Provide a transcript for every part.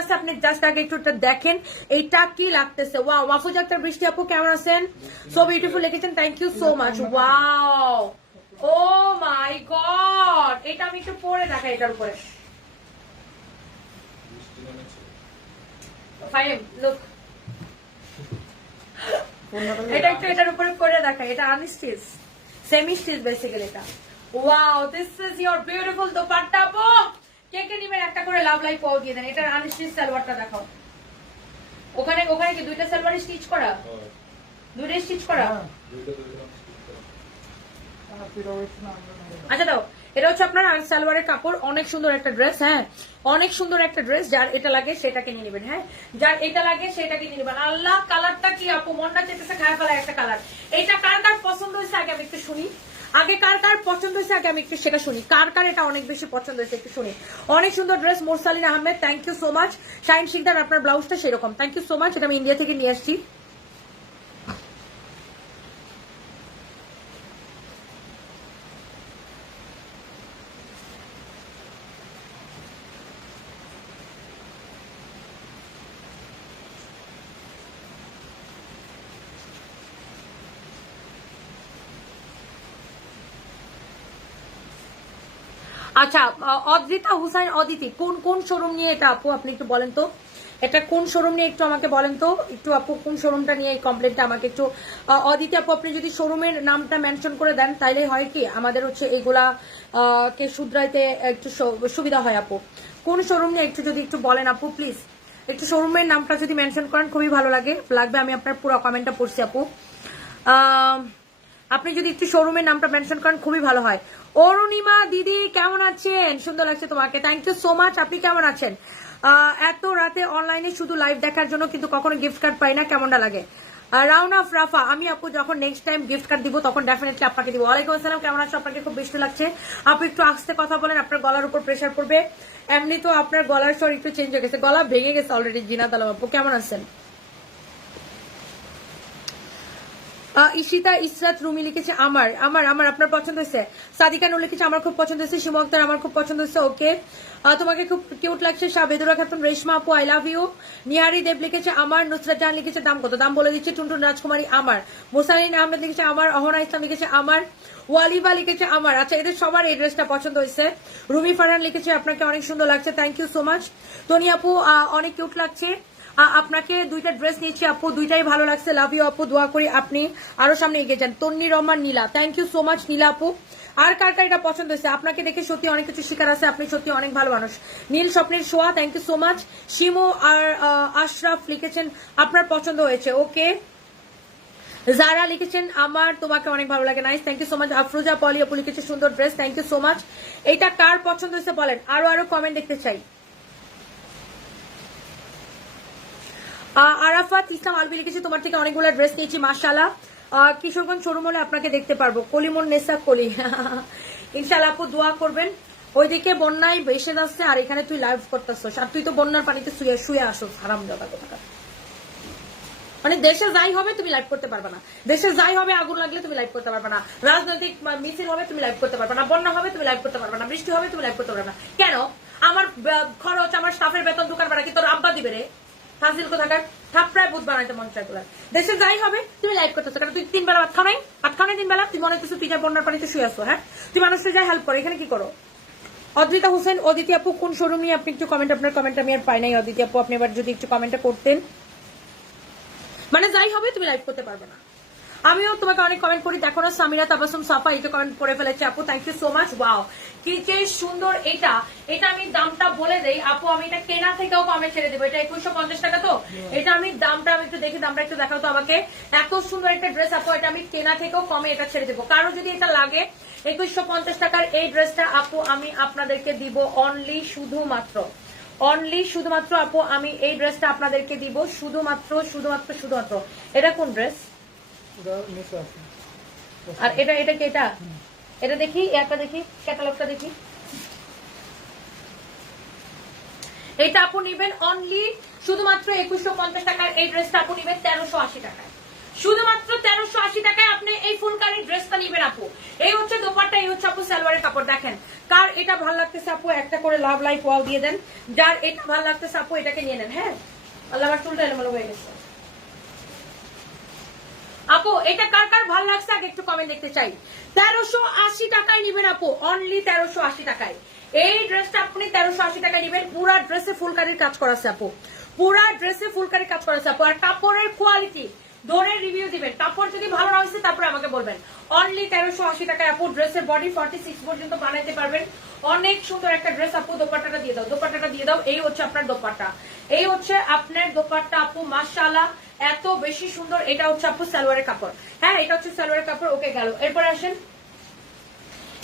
আছে? আপনি জাস্ট আগে একটু এটা দেখেন। এইটা কি লাগতেছে? ওয়াও মাহফুজ আক্তার বৃষ্টি, আপু কেমন আছেন? সো বিউটিফুল লিখেছেন thank you so much wow oh my god এটা আমি একটু পরে দেখাই, এটার উপরে। ফাইন এটা একটু এটার উপরে পরে দেখা এটা আনস্টিচ সেমি স্টিচ বেসিক্যালি এটা। Wow this is your beautiful dupatta, আপু! কে কে নিবেন একটা করে লাভ লাইফ পাও দিয়ে দেন এটার আনস্টিচ সালোয়ারটা দেখাও। ওখানে ওখানে কি দুইটা সালোয়ার স্টিচ করা? দুইটা স্টিচ করা আচ্ছা দাও। এটা হচ্ছে আপনার সালোয়ারের কাপড় অনেক সুন্দর একটা ড্রেস হ্যাঁ। অনেক সুন্দর একটা ড্রেস যার এটা লাগে সেটাকে নিয়ে নেবেন হ্যাঁ। যার এটা লাগে সেটাকে নিয়ে নেবেন। আল্লাহ কালারটা কি আপু? মনটা চেতেছে খায় ফেলার একটা কালার এটা কার কার পছন্দ হয়েছে আগে আমি একটু শুনি। আগে কার কার পছন্দ হয়েছে, আগে আমি একটু সেটা শুনি। কার কার এটা অনেক বেশি পছন্দ হয়েছে একটু শুনি। অনেক সুন্দর dress Morsalin Ahmed thank you so much Shine Sikdar আপনার ব্লাউজটা সেরকম। থ্যাংক ইউ সো মাচ এটা আমি ইন্ডিয়া থেকে নিয়ে আসছি। আচ্ছা অদ্রিতা হুসাইন অদিতি কোন কোন শোরুম নিয়ে এটা আপু আপনি একটু বলেন তো? এটা কোন শোরুম নিয়ে একটু আমাকে বলেন তো? একটু আপু কোন শোরুমটা নিয়ে এই কমপ্লেনটা আমাকে একটু অদিতি আপু আপনি যদি শোরুমের নামটা মেনশন করে দেন তাইলে হয় কি আমাদের হচ্ছে এগুলা কে শুধরাইতে একটু সুবিধা হয় আপু। কোন শোরুম নিয়ে একটু যদি একটু বলেন আপু প্লিজ একটু শোরুমের নামটা যদি মেনশন করেন খুবই ভালো লাগে। লাগবে আমি আপনার পুরো কমেন্টটা পড়ছি আপু। আহ, আপনি যদি একটু শোরুমের নামটা মেনশন করেন, খুবই ভালো হয়। অরুণিমা দিদি, কেমন আছেন? সুন্দর লাগছে তোমাকে। থ্যাংক ইউ সো মাচ আপনি কেমন আছেন? এত রাতে অনলাইনে শুধু লাইভ দেখার জন্য কিন্তু কখনো গিফট কার্ড পাই না। কেমনটা লাগে? রাউন অফ রাফা, আমি আপু যখন নেক্সট টাইম গিফট কার্ড দিব, তখন ডেফিনেটলি আপনাকে দিব। ওয়ালাইকুম আসসালাম। কেমন আছো? আপনাকে খুব বেশি লাগছে। আপু একটু আস্তে কথা বলেন। আপনার গলার উপর প্রেশার পড়বে। এমনি তো আপনার গলার স্বর একটু চেঞ্জ হয়ে গেছে। গলা ভেঙে গেছে অলরেডি জিনাত আলম আপু, কেমন আছেন? ঈশিতা, ইসরাত, রুমি লিখেছে আমার আমার আমার, আপনার পছন্দ হয়েছে। সাদিকা নুর লিখেছে, আমার খুব পছন্দ হয়েছে। শিমু আক্তার, আমার খুব পছন্দ হয়েছে, ওকে। তোমাকে খুব কিউট লাগছে, সাবেদুরা খাতুন রেশমা আপু I love you Nihari Dev লিখেছে আমার, নুসরাত জাহান লিখেছে দাম কত? দাম বলে দিচ্ছে টুনটুন রাজকুমারী, আমার। মোসাইন আহমেদ লিখেছে আমার, অহনা ইসলাম লিখেছে আমার। ওয়ালিবা লিখেছে আমার। আচ্ছা এদের সবার এই ড্রেসটা পছন্দ হয়েছে। রুমি ফারহান লিখেছে, আপনাকে অনেক সুন্দর লাগছে thank you so much Toni আপু অনেক কিউট লাগছে। আপনাকে দুইটা ড্রেস নিচ্ছি আপু। দুইটাই ভালো লাগছে। লাভ ইউ আপু। দোয়া করি আপনি আরও সামনে এগিয়ে যান। Tonni Rahman, Nila. Thank you so much Nila আপু। আর কার কার এটা পছন্দ হয়েছে? আপনাকে দেখে সত্যি অনেক কিছু শিকার আছে। আপনি সত্যি অনেক ভালো মানুষ। নীল স্বপ্নের সোয়া thank you so much Shimu আর আশরাফ লিখেছেন, আপনার পছন্দ হয়েছে। ওকে যারা লিখেছেন, আমার তোমাকে অনেক ভালো লাগে। Nice thank you so much Afroza, Poly আপু লিখেছে, সুন্দর dress thank you so much এটা কার পছন্দ হয়েছে বলেন? আরও আরও কমেন্ট দেখতে চাই। আরাফাত, ইসলাম আলবি লিখেছে, তোমার থেকে অনেকগুলো ড্রেস নিয়েছি মাসালা কিশোরগঞ্জ শোরুম হলে আপনাকে দেখতে পারব। কলিমন নেসা কলি। ইনশাল্লাহ আপু দোয়া করবেন। ওইদিকে বন্যায় বেসে যাচ্ছে, আর এখানে তুই লাইভ করতেছস। আর তুই তো বন্যার পানিতে শুয়ে শুয়ে আসো, হারাম দাদা কোথাকার মানে দেশে যাই হবে, তুমি লাইভ করতে পারবে না। দেশে যাই হবে, আগুন লাগলে তুমি লাইভ করতে পারবে না। রাজনৈতিক মিছিল হবে, তুমি লাইভ করতে পারবে না। বন্যা হবে, তুমি লাইভ করতে পারবে না। বৃষ্টি হবে, তুমি লাইভ করতে পারবে না। কেন? আমার খরচ, আমার স্টাফের বেতন দোকান ভাড়া কি তোর আব্বা দিবে রে? ফাজিল কোথাকার? থাপড়ায় বুধ বানাইতে মন চায় তোলার। দেশে যাই হবে, তুমি লাইভ করতেছো, কারণ তুই তিন বেলা ভাত খাও নাই ভাত খাও নাই তিন বেলা তুমি মনে হচ্ছে তুই বন্যার পানিতে শুয়ে আসো হ্যাঁ? তুই মানুষের যাই হেল্প করো, এখানে কি করো? অদ্রিতা হোসেন, অদিতি আপু, কোন শোরুম নিয়ে আপনি একটু কমেন্ট আপনার কমেন্ট আমি আর পাই নাই, অদিতি আপু, আপনি এবার যদি একটু কমেন্টটা করতেন। মানে যাই হবে, তুমি লাইভ করতে পারবে না। আমিও তোমাকে অনেক কমেন্ট করি। দেখো না সামিরা তাবাসুম সাফা এটা কমেন্ট করে ফেলেছে। আপু thank you so much wow কি যে সুন্দর এটা। এটা আমি দামটা বলে দেই। আপু আমি এটা কেনা থেকেও কমে ছেড়ে দেবো। এটা একুশশো পঞ্চাশ টাকা তো? এটা আমি দামটা আমি একটু দেখি দামটা একটু দেখাও তো আমাকে। এত সুন্দর একটা ড্রেস আপু এটা আমি কেনা থেকেও কমে এটা ছেড়ে দেবো। কারও যদি এটা লাগে একুশশো পঞ্চাশ টাকার এই ড্রেসটা আপু আমি আপনাদেরকে দিব অনলি শুধুমাত্র। অনলি শুধুমাত্র আপু আমি এই ড্রেসটা আপনাদেরকে দিব শুধুমাত্র শুধুমাত্র শুধুমাত্র। এটা কোন ড্রেস আর এটা এটা কি এটা? এটা দেখি, একটা দেখি ক্যাটালগটা দেখি। আপু অনলি শুধুমাত্র একুশশো পঞ্চাশ এই ড্রেসটা আপু তেরোশো আশি টাকায়। শুধুমাত্র তেরোশো আশি টাকায় আপনি এই ফুলকারি ড্রেসটা নিবেন আপু। এই হচ্ছে দোপাট্টা, এই হচ্ছে আপু সালোয়ারের কাপড়। দেখেন, কার এটা ভালো লাগতেছে আপু? একটা করে লাভ লাইফ ওয়াল দিয়ে দেন। যার এটা ভালো লাগতেছে আপু, এটাকে নিয়ে নেন হ্যাঁ? আল্লাহ আমার চুলটা এলোমেলো হয়ে গেছে। আপু, এটা কার কার ভালো লাগছে? আগে একটু কমেন্ট দেখতে চাই। তেরোশো আশি টাকায় নিবেন আপু অনলি তেরোশো আশি টাকায়। এই ড্রেসটা আপনি তেরোশো আশি টাকায় নিবেন, পুরা ড্রেসে ফুলকারির কাজ করাছে আপু। পুরা ড্রেসে ফুলকারির কাজ করাছে আপু। আর কাপড়ের কোয়ালিটি ধরে রিভিউ দিবেন। কাপড় যদি ভালো না হয়েছে, তারপরে আমাকে বলবেন। অনলি তেরোশো আশি টাকায় আপু ড্রেসের বডি ফর্টি সিক্স পর্যন্ত বানাইতে পারবেন। অনেক সুন্দর একটা ড্রেস আপু, দোপাট্টাটা দিয়ে দাও। দোপাট্টাটা দিয়ে দাও, এই হচ্ছে আপনার দোপাট্টা। এই হচ্ছে আপনার দোপাট্টা আপু, মাশাআল্লাহ। এত বেশি সুন্দর, এটা হচ্ছে আপু সালোয়ারের কাপড়। হ্যাঁ এটা হচ্ছে সালোয়ারের কাপড়, ওকে গেল। এরপর আসেন।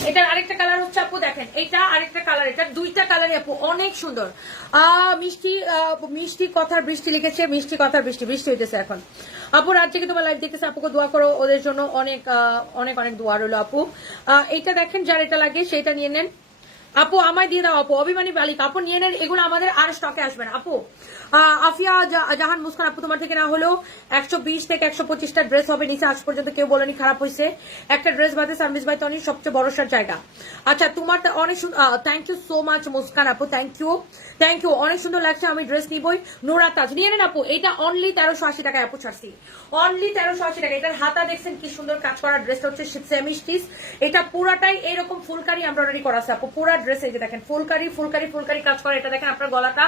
এটার আরেকটা কালার হচ্ছে আপু, দেখেন, এটা আরেকটা কালার, এটা দুইটা কালারই আপু, অনেক সুন্দর। মিষ্টি মিষ্টি কথার বৃষ্টি লিখেছে, মিষ্টি কথার বৃষ্টি বৃষ্টি হইতেছে এখন। আপু রাত থেকে তোমার লাইভ দেখতেছে, আপুকে দোয়া করো, ওদের জন্য অনেক অনেক অনেক দোয়া রইল আপু। এইটা দেখেন, যার এটা লাগে সেটা নিয়ে নেন। আপু, আমায় দিয়ে দাও, আপু। অভিমানী বালিকা আপু, নিয়ে নেন। এগুলো আমাদের আর স্টকে আসবে না। আপু আফিয়া জাহান মুস্কান, আপু, তোমার থেকে না হলেও একশো বিশ থেকে একশো পঁচিশটা ড্রেস হবে নিচে। আজ পর্যন্ত কেউ বলেনি খারাপ হয়েছে। একটা ড্রেস বাদে সার্ভিস বাই তনি সবচেয়ে ভরসার জায়গা। আচ্ছা তোমার অনেক thank you so much Muskan আপু। থ্যাংক ইউ থ্যাংক ইউ অনেক সুন্দর লাগছে, আমি ড্রেস নিবই। নোরা তাজ, নিয়ে নেন আপু। এটা অনলি তেরোশো আশি টাকায় আপু ছাড়ছি। অনলি তেরোশো আশি টাকা এটার হাতা দেখছেন কি সুন্দর কাজ করা ড্রেসটা হচ্ছে সেমি এটা পুরাটাই এরকম ফুলকারি এমব্রয়ডারি করা আছে আপু। পুরা ড্রেস এই যে দেখেন, ফুলকারি ফুলকারি ফুলকারি কাজ করা, এটা দেখেন আপনার গলাটা।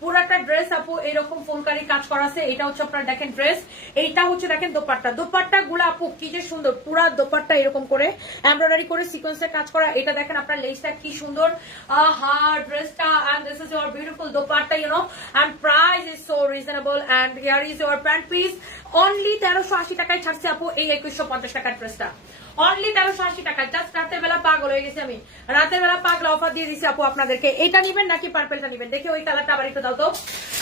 পুরাটা ড্রেস আপু, এরকম ফুলকারি কাজ করা আছে এটা হচ্ছে আপনার দেখেন ড্রেস এইটা হচ্ছে দেখেন দোপাট্টা। দোপাট্টা গুলো আপু, কি যে সুন্দর, পুরা দোপাট্টা এরকম করে এমব্রয়ডারি করে সিকোয়েন্সের কাজ করা, এটা দেখেন আপনার লেসটা কি সুন্দর। আহা ড্রেসটা and this is your beautiful dupatta you know and price is so reasonable and here is your pant piece only তেরোশো আশি টাকায় ছাড়ছে আপু, এই একুশশো পঞ্চাশ টাকার ড্রেসটা অনলি তেরোশো আশি টাকা। জাস্ট রাতের বেলা পাগল হয়ে গেছি আমি। রাতের বেলা পাগল অফার দিয়ে দিছি আপু আপনাদেরকে। এটা নিবেন নাকি পার্পেলটা নিবেন? দেখি ওই কালারটা আবার একটু দাও তো।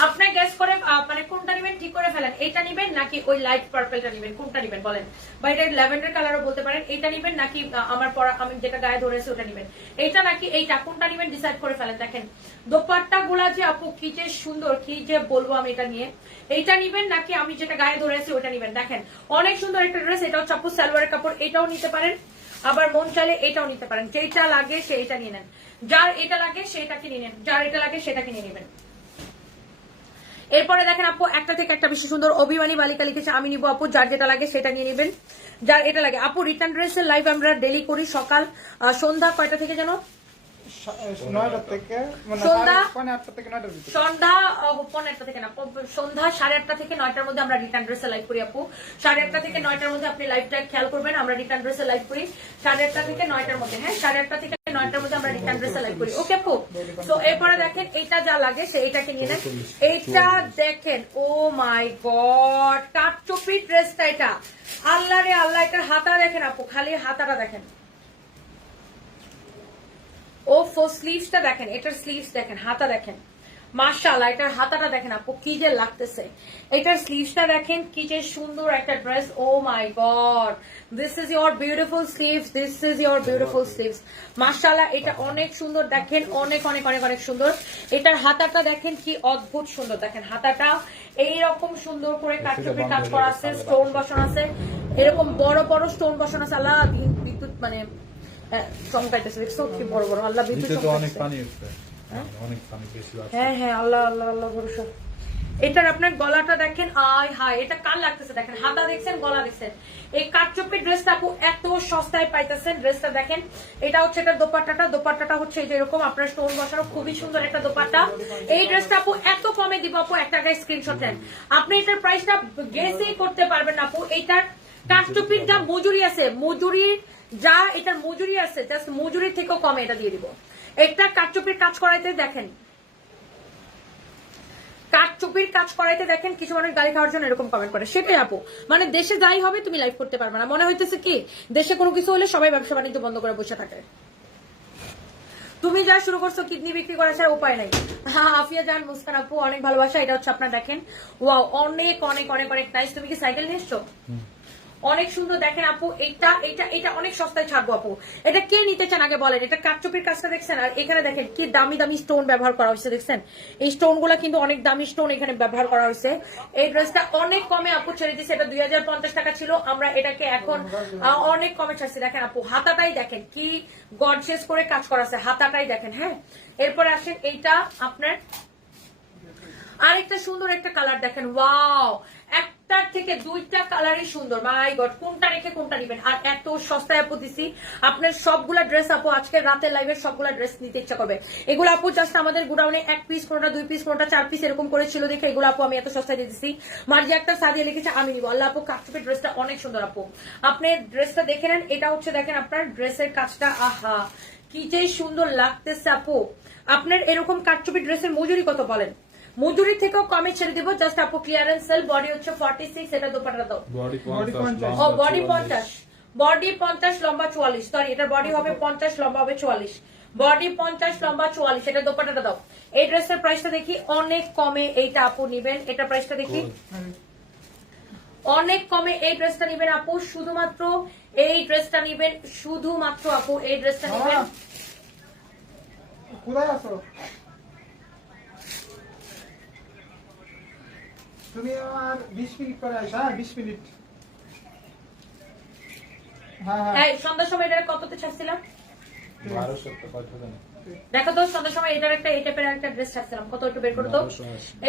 আপনি গেস করে মানে কোনটা নিবেন ঠিক করে ফেলেন। এটা নিবেন নাকি ওই লাইট পার্পেলটা নিবেন? কোনটা নিবেন বলেন। বা এটা ল্যাভেন্ডার কালারও বলতে পারেন। এটা নিবেন নাকি আমার পরা, আমি যেটা গায়ে ধরেছি ওটা নিবেন। এইটা নাকি এইটা, কোনটা নিবেন ডিসাইড করে ফেলেন, দেখেন। দোপাট্টা গুলা যে আপু, কি যে সুন্দর, কি যে বলব আমি এটা নিয়ে। এইটা নিবেন নাকি আমি যেটা গায়ে ধরেছি ওটা নিবেন? দেখেন, অনেক সুন্দর একটা ড্রেস এটা হচ্ছে আপু সালোয়ারের কাপড়। এটাও নিতে পারেন। আবার মন চাইলে এটাও নিতে পারেন। যেটা লাগে সেইটা নিয়ে নেন। যার এটা লাগে সেটাকে নিয়ে নেন। যার এটা লাগে সেটাকে নিয়ে নেবেন। এরপরে দেখেন আপু, একটা থেকে একটা বেশি সুন্দর অভিমানী বালিকা লিখেছে, আমি নিব আপু, যার যেটা লাগে সেটা নিয়ে নেবেন। যার এটা লাগে। আপু রিটার্ন ড্রেসের লাইভ আমরা ডেলি করি সকাল সন্ধ্যা কয়টা থেকে নয়টা থেকে মানে সন্ধ্যা? সাড়ে আটটা থেকে নয়টার মধ্যে আমরা রিটার্ন ড্রেসে লাইভ করি আপু। সাড়ে আটটা থেকে নয়টার মধ্যে আপনি লাইভটা খেয়াল করবেন আমরা রিটার্ন ড্রেসে লাইভ করি। সাড়ে আটটা থেকে নয়টার মধ্যে হ্যাঁ সাড়ে আটটা থেকে নয়টার মধ্যে আমরা রিটার্ন ড্রেসে লাইভ করি। ওকে আপু? তো এরপরে দেখেন এইটা যা লাগে সে এইটাকে নিয়ে নেন। এইটা দেখেন ও মাই গড কাঠচুপি ড্রেসটা এটা। আল্লাহ রে আল্লাহ এটার হাতা দেখেন আপু খালি হাতাটা দেখেন। ও ফো স্লিভসটা দেখেন এটার স্লিভস দেখেন হাতা দেখেন। মার্শাল্লাহ এটার হাতাটা দেখেন আপু কি যে লাগতেছে। এটার স্লিভসটা দেখেন কি যে সুন্দর একটা dress oh my god this is your beautiful sleeves this is your beautiful sleeves মার্শাল্লাহ এটা অনেক সুন্দর দেখেন অনেক অনেক অনেক অনেক সুন্দর। এটার হাতাটা দেখেন কি অদ্ভুত সুন্দর। দেখেন হাতাটা এইরকম সুন্দর করে কাঠচুপির কাজ করা আছে স্টোন বসানো আছে। এরকম বড় বড় স্টোন বসানো আছে আল্লাহ বিদ্যুৎ মানে চমকাইতেছে দেখছ কি বড় বড় আল্লাহ বিদ্যুৎ নিচে তো অনেক পানি উঠছে অনেক পানি বেশি হ্যাঁ হ্যাঁ আল্লাহ আল্লাহ আল্লাহ ভরসা। এটার আপনার গলাটা দেখেন আয় হায় এটা কাল লাগতেছে দেখেন? হাতা দেখছেন গলা দেখছেন? এই কাঠচুপির ড্রেসটা আপু এত সস্তায় পাইতেছেন ড্রেসটা দেখেন। এটা হচ্ছে এটা দোপাট্টাটা। দোপাট্টাটা হচ্ছে এই যে এরকম আপনার স্টোন বসানো খুবই সুন্দর একটা দোপাট্টা। এই ড্রেসটা আপু এত কমে দিব আপু একটা টাকায় স্ক্রিনশট নেন আপনি এটার প্রাইসটা গেসই করতে পারবেন আপু। এইটার কাঠচুপির যা মজুরি আছে। মজুরি যা এটার মজুরি আছে জাস্ট মজুরি থেকেও কমে এটা দিয়ে দিব। একটা কাঠচুপির কাজ করাইতে দেখেন। কাঠচুপির কাজ করাইতে দেখেন, কিছু মানুষ গাড়ি খাওয়ার জন্য এরকম কমেন্ট করে। সেটাই আপু মানে দেশে যাই হবে তুমি লাইভ করতে পারবে না। মনে হইতেছে কি, দেশে কোনো কিছু হলে সবাই ব্যবসা বাণিজ্য বন্ধ করে বসে থাকে। তুমি যা শুরু করছ, কিডনি বিক্রি করা ছাড়া উপায় নাই। হ্যাঁ আফিয়া জান, মুস্কান আপু, অনেক ভালোবাসা, এটা হচ্ছে আপনার দেখেন। ওয়াও অনেক অনেক অনেক অনেক নাইস তুমি কি সাইকেল নিয়ে এসছো? অনেক সুন্দর দেখেন আপু এটা এটা এটা অনেক সস্তায় ছাড়বো আপু। এটা কে নিতে চান আগে বলেন, এটা কাঠচুপির কাজটা দেখছেন? আর এখানে দেখেন কি দামি দামি স্টোন ব্যবহার করা হয়েছে, দেখছেন? এই স্টোন কিন্তু অনেক দামি স্টোন এখানে ব্যবহার করা হয়েছে। এই ড্রেসটা অনেক কমে আপু, ছেড়ে দিচ্ছে এটা দুই হাজার পঞ্চাশ টাকা ছিল, আমরা এটাকে এখন অনেক কমে ছাড়ছি। দেখেন আপু, হাতাটাই দেখেন, কি গডশেস করে কাজ করা আছে, হাতাটাই দেখেন হ্যাঁ? এরপরে আসেন, এইটা আপনার আরেকটা সুন্দর একটা কালার দেখেন ওয়াও একটার থেকে দুইটা কালারই সুন্দর। মাই গড কোনটা রেখে কোনটা নিবেন? আর এত সস্তায় আপু দিছি। আপনার সবগুলা ড্রেস আপু আজকে রাতের লাইভের সবগুলা ড্রেস নিতে ইচ্ছা করবে। এগুলো আপু জাস্ট আমাদের গুডাউনে এক পিস কোনটা দুই পিস কোনটা চার পিস এরকম করেছিল দেখে এগুলো আপু আমি এত সস্তায় দিয়ে দিছি। মার্জি একটা সাদিয়ে লিখেছে, আমি নিবো। আল্লাহ আপু কাটচুপের ড্রেসটা অনেক সুন্দর আপু। আপনি ড্রেসটা দেখে নেন, এটা হচ্ছে দেখেন আপনার ড্রেসের কাজটা, আহা, কি যে সুন্দর লাগতেছে আপু। আপনার এরকম কাটচুপি ড্রেসের মজুরি কত বলেন? মজুরি থেকেও কমে ছেড়ে দিব। জাস্ট আপু ক্লিয়ারেন্স সেল বডি হচ্ছে ফর্টি সিক্স এটা দোপাটা দাও. ও বডি পঞ্চাশ। বডি পঞ্চাশ লম্বা চুয়াল্লিশ। সরি এটার বডি হবে পঞ্চাশ লম্বা হবে চুয়াল্লিশ। বডি পঞ্চাশ লম্বা চুয়াল্লিশ এটা দোপাটাটা দাও। এই ড্রেসের প্রাইসটা দেখি অনেক কমে এইটা আপু নিবেন। এটা প্রাইসটা দেখি। অনেক কমে এই ড্রেসটা নিবেন আপু। শুধুমাত্র এই ড্রেসটা নিবেন শুধুমাত্র আপু এই ড্রেসটা নিবেন। কোথায় আছো? তুমি আমার বিশ মিনিট পরে আসো। হ্যাঁ বিশ মিনিট। হ্যাঁ হ্যাঁ। এই সন্ধ্যার সময় এটা কততে ছাড়ছিলাম? বারোশো একটা কয়টা জানি? দেখো তো সন্ধ্যার সময় এটার একটা এই টাইপের একটা ড্রেস ছাড়ছিলাম। কত একটু বের করো তো।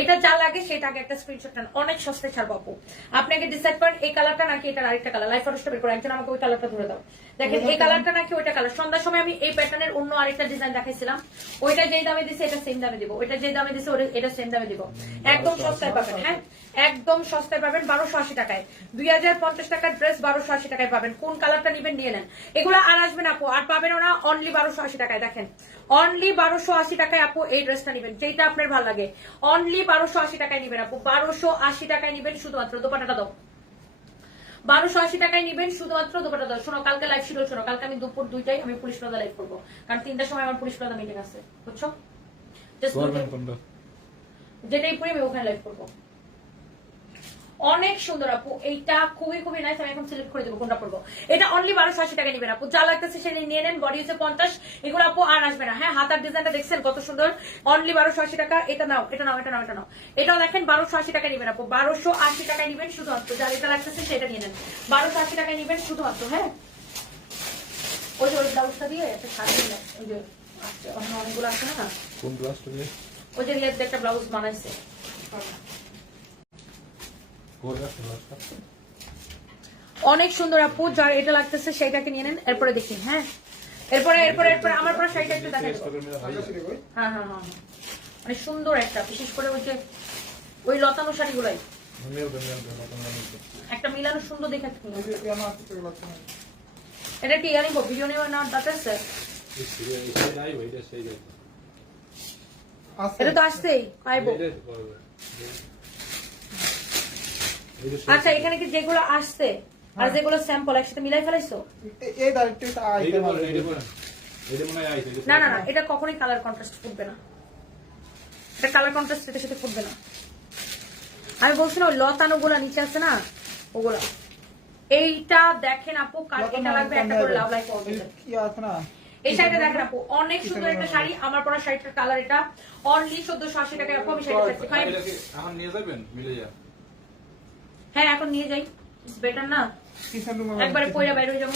এটা যা লাগে সেটা আগে একটা স্ক্রিনশট নেন অনেক সস্তায় ছাড়বো আপু। আপনাকে ডিসাইড করেন এই কালারটা নাকি এটা আরেকটা কালার লাইফ ফটোসটা বের করে। একজন আমাকে ওই কালারটা ধরে দাও। দেখেন এই কালারটা নাকি ওইটা কালার। সন্ধ্যার সময় আমি এই প্যাটার্নের অন্য আরেকটা ডিজাইন দেখাইছিলাম। ওইটা যেই দামে দিছে এটা সেম দামে দিব। ওইটা যেই দামে দিছে এটা সেম দামে দিব। একদম সস্তায় পাবেন হ্যাঁ? একদম সস্তায় পাবেন বারোশো আশি টাকায়। দুই হাজার পঞ্চাশ টাকার ড্রেস বারোশো আশি টাকায় পাবেন। কোন কালারটা নিবেন নিয়ে নেন। এগুলো আর আসবেন আপু। আর পাবেন না অনলি বারোশো আশি টাকায়। দেখেন অনলি বারোশো আশি টাকায় আপু এই ড্রেসটা নিবেন যেটা আপনার ভালো লাগে। অনলি বারোশো আশি টাকায় নিবেন আপু। বারোশো আশি টাকায় নিবেন শুধুমাত্র। দোপাটাটা দাও। বারোশো আশি টাকায় নিবেন শুধুমাত্র দুপুরটা দাও শোনো কালকে লাইভ শিডিউল শোনো কালকে আমি দুপুর দুইটাই আমি পুলিশ প্লাজা লাইভ করব। কারণ তিনটার সময় আমার পুলিশ প্লাজা মিটিং আছে বুঝছ? যেটাই পড়ি আমি ওখানে লাইভ করব। অনেক সুন্দর আপু। এইটা খুবই খুবই নাইস আমি এখন সিলেক্ট করে দেবো কোনটা পড়ব এটা অনলি বারোশো আশি টাকা নিবেন আপু। যা লাগতেছে সে নিয়ে নেন বডি হচ্ছে পঞ্চাশ এগুলো আপু আর আসবে না। হ্যাঁ হাতার ডিজাইনটা দেখছেন কত সুন্দর? অনলি বারোশো আশি টাকা এটা নাও এটা নাও এটা নাও এটা নাও। এটাও দেখেন বারোশো আশি টাকা নিবেন আপু। বারোশো আশি টাকায় নিবেন শুধুমাত্র। যা এটা লাগতেছে সেটা নিয়ে নেন। বারোশো আশি টাকায় নিবেন শুধুমাত্র হ্যাঁ? ওই যে ওই ব্লাউজটা দিয়ে একটা শাড়ি নিলাম ওই যে অন্য অনেকগুলো আছে না? কোন ব্লাউজটা দিয়ে? ওই যে একটা ব্লাউজ বানাইছে? অনেক সুন্দর আপু যার এটা লাগতেছে সেইটাকে নিয়ে নেন এরপরে দেখি হ্যাঁ এরপরে এরপরে এরপরে আমার পরে শাড়িটা একটু দেখা চেষ্টা করে নিলে হয়ে। হ্যাঁ হ্যাঁ হ্যাঁ হ্যাঁ। মানে সুন্দর একটা বিশেষ করে ওই যে ওই লতানো শাড়িগুলাই। একটা মিলানো সুন্দর দেখে। এটা কি ইয়ারিং ভিডিও নেওয়া না এটা আছে এটা তো আসছেই আইবো এই যে করবে। এই যে আচ্ছা এখানে কি যেগুলো আসছে আর যেগুলো স্যাম্পল একসাথে মিলাই ফেলাইছো? এই। মনে হয় আইছে, না না না এটা কখনোই কালার কন্ট্রাস্ট ফুটবে না। এটা কালার কন্ট্রাস্ট এটার সাথে ফুটবে না। আমি বলছি না ওই লতানো গুলা নিচে আছে না ওগুলা। এইটা দেখেন আপু কার এটা লাগবে একটা করে লাভ লাইক করবে কি আছে না? এই শাড়িটা দেখেন আপু অনেক সুন্দর একটা শাড়ি আমার পরা শাড়িটার কালার এটা। অনলি চোদ্দশো আশি টাকায় আপু আমি শাড়িটা আমার নিয়ে যাবেন মিলে যা হ্যাঁ এখন নিয়ে যাই। বেটার না? একবারে পয়লা বাইরে হয়ে যাব।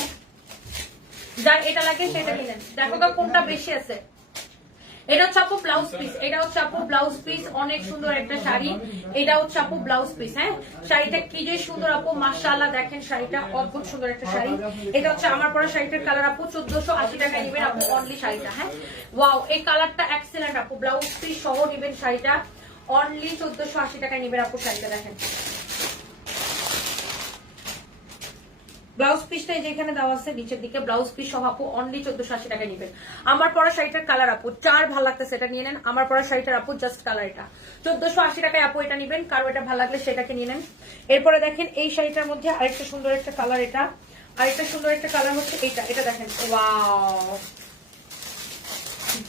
যার এটা লাগে সেটা নিয়ে দেখো কোনটা বেশি আছে। এটা হচ্ছে আপু ব্লাউজ পিস এটা হচ্ছে আপু ব্লাউজ পিস অনেক সুন্দর একটা শাড়ি। এটা হচ্ছে আপু ব্লাউজ পিস হ্যাঁ? শাড়িটা কি যে সুন্দর আপু মাশাআল্লাহ দেখেন শাড়িটা অদ্ভুত সুন্দর একটা শাড়ি। এটা হচ্ছে আমার পরা শাড়িটার কালার আপু চোদ্দশো আশি টাকায় নেবেন আপু অনলি শাড়িটা হ্যাঁ? ওয়াও এই কালারটা এক্সেলেন্ট আপু। ব্লাউজ পিস সহ নেবেন শাড়িটা। অনলি চোদ্দশো আশি টাকায় নেবেন আপু শাড়িটা দেখেন। ব্লাউজ পিসটা এই যে দেওয়া আছে, নিচের দিকে ব্লাউজ পিস সহ আপু অনলি চোদ্দশো আশি টাকা নেবেন। আমার পরা শাড়িটার কালার আপু, চার ভালো লাগতেছে, এটা নিয়ে নেন। আমার পরা শাড়িটার আপু জাস্ট কালার এটা। চোদ্দশো আশি টাকায় আপু এটা নেবেন, কারও এটা ভালো লাগলে সেটাকে নিয়ে নেন। এরপরে দেখেন এই শাড়িটার মধ্যে আরেকটা সুন্দর একটা কালার এটা। আরেকটা সুন্দর একটা কালার হচ্ছে এইটা, এটা দেখেন। Wow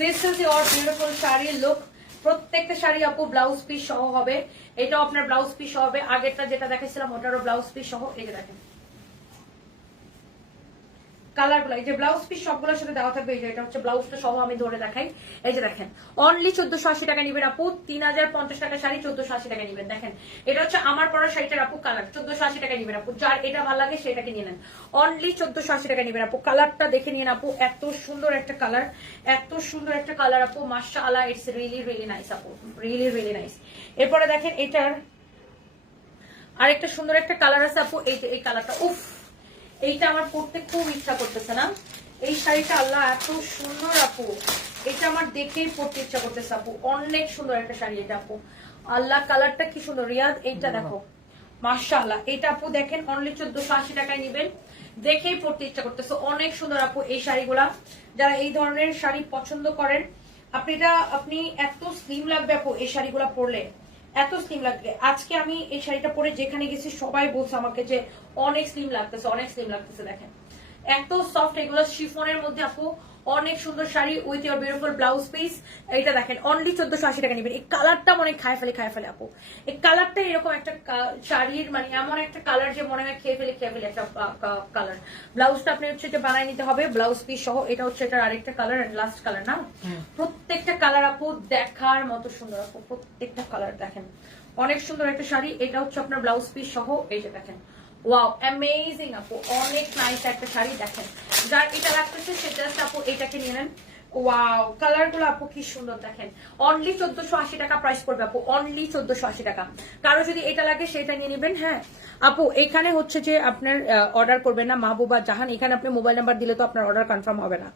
this is sari look প্রত্যেকটা শাড়ি আপু ব্লাউজ পিস সহ হবে। এটাও আপনার ব্লাউজ পিস হবে। আগেরটা যেটা দেখেছিলাম ওটারও ব্লাউজ পিস সহ যে দেখেন। কালারগুলো এই যে ব্লাউজ পিস সবগুলোর সাথে দেওয়া এটা হচ্ছে ব্লাউজটা সহ আমি ধরে দেখাই। দেখেন অনলি চোদ্দশো আশি টাকা নিবেন আপু, তিন হাজার পঞ্চাশ টাকা শাড়ি চোদ্দশো আশি টাকা নিবেন। দেখেন, এটা হচ্ছে আমার পরা শাড়িটার আপু কালার চোদ্দশো আশি টাকা নিবেন আপু। যার ভালো লাগে সেটাকে নিয়ে নেন। অনলি চোদ্দশো আশি টাকা নিবেন আপু। কালারটা দেখে নিন আপু, এত সুন্দর একটা কালার এত সুন্দর একটা কালার আপু। মাসা আলা ইটস রিয়েলি রিয়েলি নাইস আপু। রিয়েলি রিয়েলি নাইস এরপরে দেখেন এটার আরেকটা সুন্দর একটা কালার আছে আপু, এই কালারটা উফ! এইটা আমার পড়তে খুব ইচ্ছা করতেছে না। এই শাড়িটা আল্লাহ এত সুন্দর আপু। এটা আমার দেখেই পড়তে ইচ্ছা করতেছে আপু। অনেক সুন্দর একটা শাড়ি এটা আপু। আল্লাহ কালারটা কি সুন্দর। রিয়াদ এইটা দেখো। মার্শাল্লাহ এটা আপু দেখেন অনলি চোদ্দশো আশি টাকায় নিবেন। দেখেই পড়তে ইচ্ছা করতেছে। অনেক সুন্দর আপু এই শাড়িগুলা। যারা এই ধরনের শাড়ি পছন্দ করেন আপনি এটা আপনি এত স্লিম লাগবে আপু এই শাড়িগুলা পরলে। এত স্লিম লাগবে। আজকে আমি এই শাড়িটা পরে যেখানে গেছি সবাই বলছে আমাকে যে অনেক স্লিম লাগতেছে, অনেক স্লিম লাগতেছে, দেখেন। এত সফট এগুলো শিফনের মধ্যে আপু অনেক সুন্দর sari with your beautiful blouse piece এটা দেখেন অনলি চোদ্দশো আশি টাকা নেবেন। এই কালারটা মনে খায় ফেলে খায় ফেলে আপু। এই কালারটা এরকম একটা শাড়ির মানে এমন একটা কালার যে মনে হয় খেয়ে ফেলে খেয়ে ফেলে একটা কালার ব্লাউজটা আপনি হচ্ছে যে বানাই নিতে হবে ব্লাউজ পিস সহ। এটা হচ্ছে এটার আরেকটা কালার লাস্ট কালার না? প্রত্যেকটা কালার আপু দেখার মতো সুন্দর আপু। প্রত্যেকটা কালার দেখেন। অনেক সুন্দর একটা শাড়ি। এটা হচ্ছে আপনার ব্লাউজ পিস সহ। এই যে দেখেন ওয়াও অ্যামেজিং আপু। অনেক নাইস একটা শাড়ি, দেখেন। যার এটা লাগতেছে, সে জাস্ট আপু এটাকে নিয়ে নেন। ওয়াও কালারগুলো আপু কি সুন্দর, দেখেন। অনলি চোদ্দশো আশি টাকা প্রাইস পড়বে আপু। অনলি চোদ্দশো আশি টাকা। কারও যদি এটা লাগে, সেটা নিয়ে নেবেন হ্যাঁ। আপু, এখানে হচ্ছে যে আপনার অর্ডার করবেন না মাহবুবা জাহান। এখানে আপনি মোবাইল নাম্বার দিলে তো আপনার অর্ডার কনফার্ম হবে না।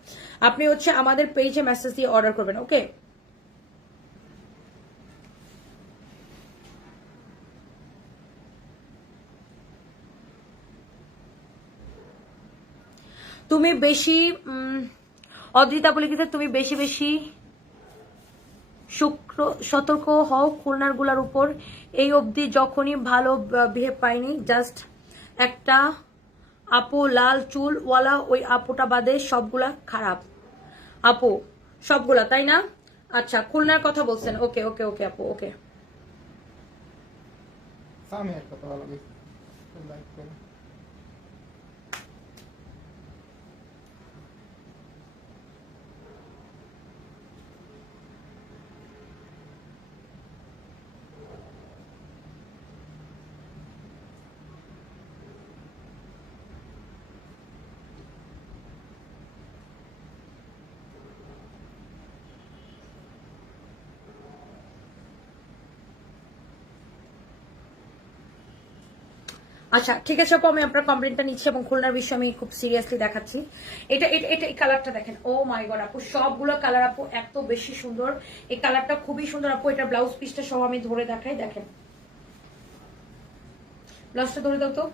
আপনি হচ্ছে আমাদের পেজে মেসেজ দিয়ে অর্ডার করবেন ওকে তুমি বেশি অদ্রিতা বলে কিন্তু তুমি বেশি বেশি শুক্র, সতর্ক হও খুলনারগুলার উপর। এই অবধি যখনই ভালো বিহেভ পাইনি জাস্ট একটা আপু লাল চুল ওয়ালা ওই আপুটা বাদে সবগুলা খারাপ। আপু, সবগুলা, তাই না? আচ্ছা খুলনার কথা বলছেন। ওকে ওকে ওকে, আপু, ওকে। কথা ভালো আচ্ছা ঠিক আছে আপু, আমি আপনার কমপ্লেনটা নিচ্ছি এবং খুলনার বিষয়ে আমি খুব সিরিয়াসলি দেখাচ্ছি। এটা এটা এটা, এই কালারটা দেখেন। ও মাই গড আপু, সবগুলো কালার আপু এত বেশি সুন্দর। এই কালারটা খুবই সুন্দর আপু, এটা ব্লাউজ পিসটা সব আমি ধরে দেখাই, দেখেন। ব্লাউজটা ধরে দাও তো।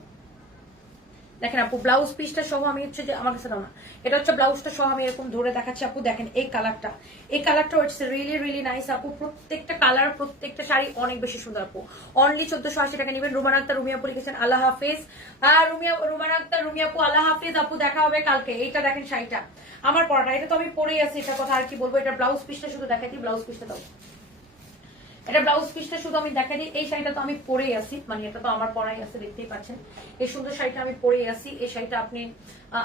দেখেন আপু ব্লাউজ পিসটা সহ আমি হচ্ছে যে আমার কাছে না এটা হচ্ছে ব্লাউজটা সহ আমি এরকম ধরে দেখাচ্ছি আপু, দেখেন এই কালারটা এই কালারটা ইটস রিয়েলি রিয়েলি নাইস আপু। প্রত্যেকটা কালার প্রত্যেকটা শাড়ি অনেক বেশি সুন্দর আপু। অনলি চোদ্দশো আশি টাকা নেবেন। রুমান আক্তার রুমিয়াপু লিখেছেন, আল্লাহ হাফেজ। আর রুমিয়া রুমান আক্তার রুমিয়াপু আল্লাহ হাফেজ আপু, দেখা হবে কালকে। এইটা দেখেন শাড়িটা। আমার পরাটা, এটা তো আমি পরেই আছি এটা কথা আর কি বলব। এটা ব্লাউজ পিসটা শুধু দেখাই ব্লাউজ পিসটা দাও। এটা ব্লাউজ পিসটা শুধু আমি দেখাই এই শাড়িটা তো আমি পরেই আছি মানে এটা তো আমার পরাই আছে, দেখতেই পাচ্ছেন। এই সুন্দর শাড়িটা আমি পরেই আছি, এই শাড়িটা আপনি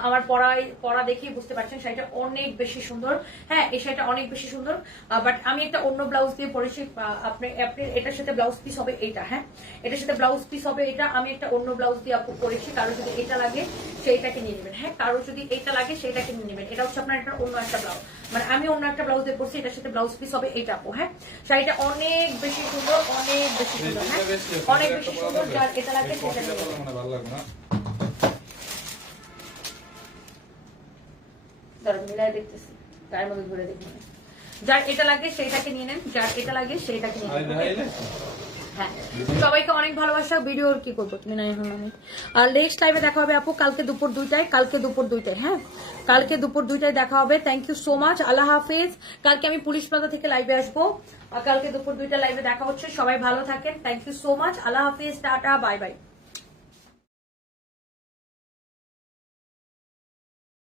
আমার পরাই, পরা দেখেই বুঝতে পারছেন, শাড়িটা অনেক বেশি সুন্দর। হ্যাঁ এই শাড়িটা অনেক বেশি সুন্দর বাট আমি একটা অন্য ব্লাউজ দিয়ে পরেছি আপনি আপনি, এটার সাথে ব্লাউজ পিস হবে এটা হ্যাঁ? এটার সাথে ব্লাউজ পিস হবে এটা আমি একটা অন্য ব্লাউজ দিয়ে আপু পরেছি, কারও যদি এটা লাগে, সেইটাকে নিয়ে নেবেন হ্যাঁ? কারও যদি এটা লাগে, সেইটাকে নিয়ে নেবেন, এটা হচ্ছে আপনার একটা অন্য একটা ব্লাউজ মানে আমি অন্য একটা ব্লাউজ দিয়ে পরছি এটার সাথে ব্লাউজ পিস হবে এটা আপু হ্যাঁ? শাড়িটা অনেক বেশি সুন্দর অনেক বেশি সুন্দর হ্যাঁ? অনেক বেশি সুন্দর যার এটা লাগে সেটা ভালো লাগবে না। দেখতেছি গায়ের মধ্যে ধরে দেখুন যার এটা লাগে সেইটাকে নিয়ে নেন যার এটা লাগে সেইটাকে নিয়ে নেন হ্যাঁ। সবাইকে অনেক ভালোবাসা। ভিডিও কি করব? তুমি এখন আমি আর নেক্সট টাইমে দেখা হবে আপু, কালকে দুপুর দুইটায়, কালকে দুপুর দুইটায় হ্যাঁ? কালকে দুপুর দুইটায় দেখা হবে। থ্যাংক ইউ সো মাচ আল্লাহ হাফেজ। কালকে আমি পুলিশ প্লাজা থেকে লাইভে আসব। আর কালকে দুপুর দুইটা লাইভে দেখা হচ্ছে। সবাই ভালো থাকেন। থ্যাংক ইউ সো মাচ আল্লাহ হাফেজ। টাটা। Bye bye